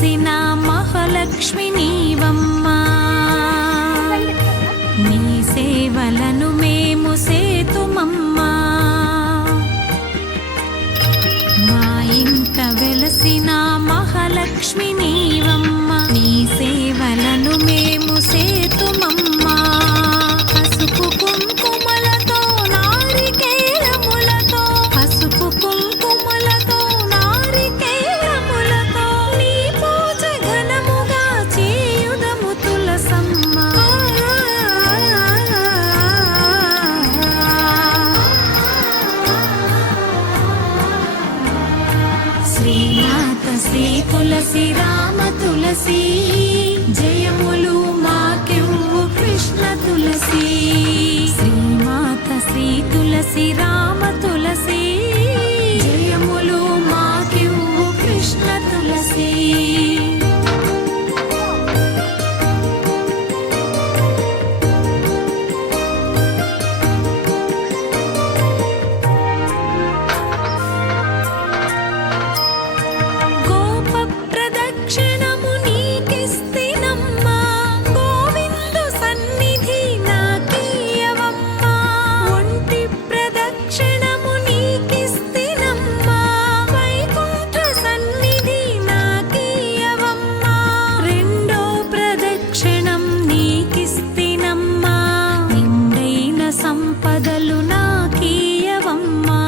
వెలసిన మహాలక్ష్మి నీవమ్మా. నీ సేవలను మేము సేతుమమ్మా. మా ఇంట వెలసిన మహాలక్ష్మి నీవమ్మా. నీ సేవలను మేము సేతుమమ్మా. పసుపు కుంకుమలతో నారికేళములతో, పసుపు కుంకుమలతో నారికేళములతో నీ పూజ ఘనముగా చేయుదము తులసమ్మ. శ్రీనాథ శ్రీ తులసి రామ తులసి, జయములు మాకెవ్వు కృష్ణ తులసి. శ్రీమాత శ్రీ తులసి రామ తులసి, జయములు మాకెవ్వు కృష్ణ తులసి. గోప ప్రదక్షిణము నీకిస్తినమ్మా. గోవిందు సన్నిధి నాకీయవమ్మా. ఒంటి ప్రదక్షిణము నీకిస్తినమ్మా. వైకుంఠ సన్నిధి నాకీయవమ్మా. రెండో ప్రదక్షిణం నీకిస్తినమ్మా. నిండైన సంపదలు నాకీయవమ్మా.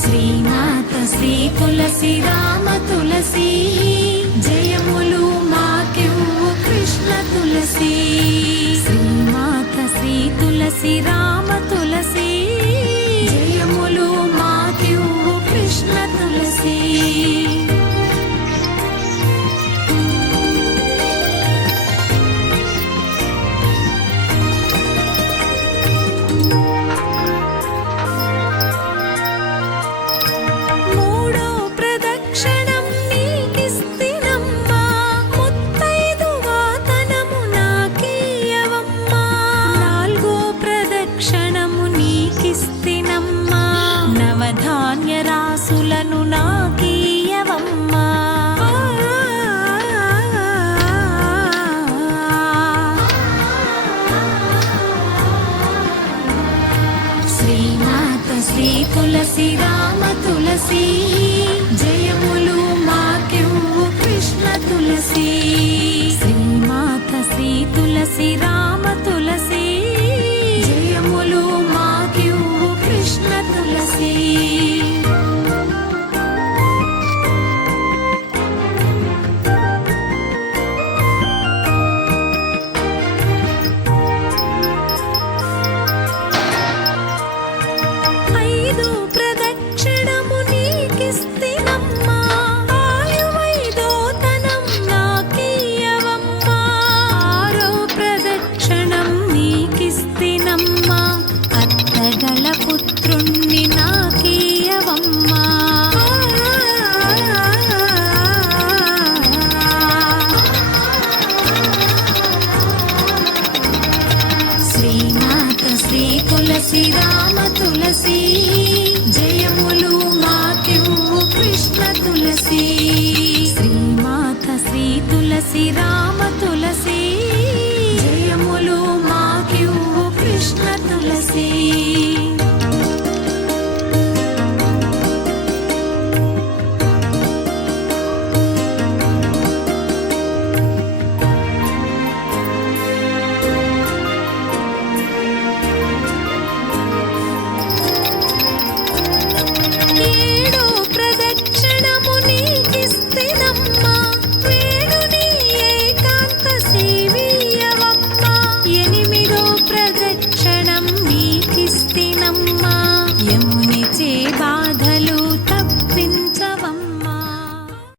శ్రీనాథ శ్రీ తులసి రామ తులసి, జయములు మాకెవ్వు కృష్ణ తులసి. శ్రీమాత శ్రీ తులసి రామ తులసి, జయములు మాకెవ్వు కృష్ణ తులసి. మూడో ప్రదక్షిణం నీకిస్తినమ్మా. ముత్తైదువాతనము నాకీయవమ్మా. నాల్గో ప్రదక్షిణము నీకిస్తినమ్మా. నవధాన్య రాసులను నాకీయవమ్మా. శ్రీనాథ శ్రీ తులసి రామ తులసి, జయములు మాకెవ్వు కృష్ణ తులసి. శ్రీమాత శ్రీ తులసి రామ తులసి, జయములు మాకెవ్వు కృష్ణ తులసి. ఐదు ప్రదక్షిణము నీకిస్తినమ్మా. ఆయువైదోతనం నాకీయవమ్మా. ఆరో ప్రదక్షిణం నీకిస్తినమ్మా. అత్తగల పుత్రుణ్ణి నాకీయవమ్మా. శ్రీనాథ శ్రీ తులసి రామ తులసి, జయములు మాకెవ్వు కృష్ణ తులసి. శ్రీమాత శ్రీ తులసి రామ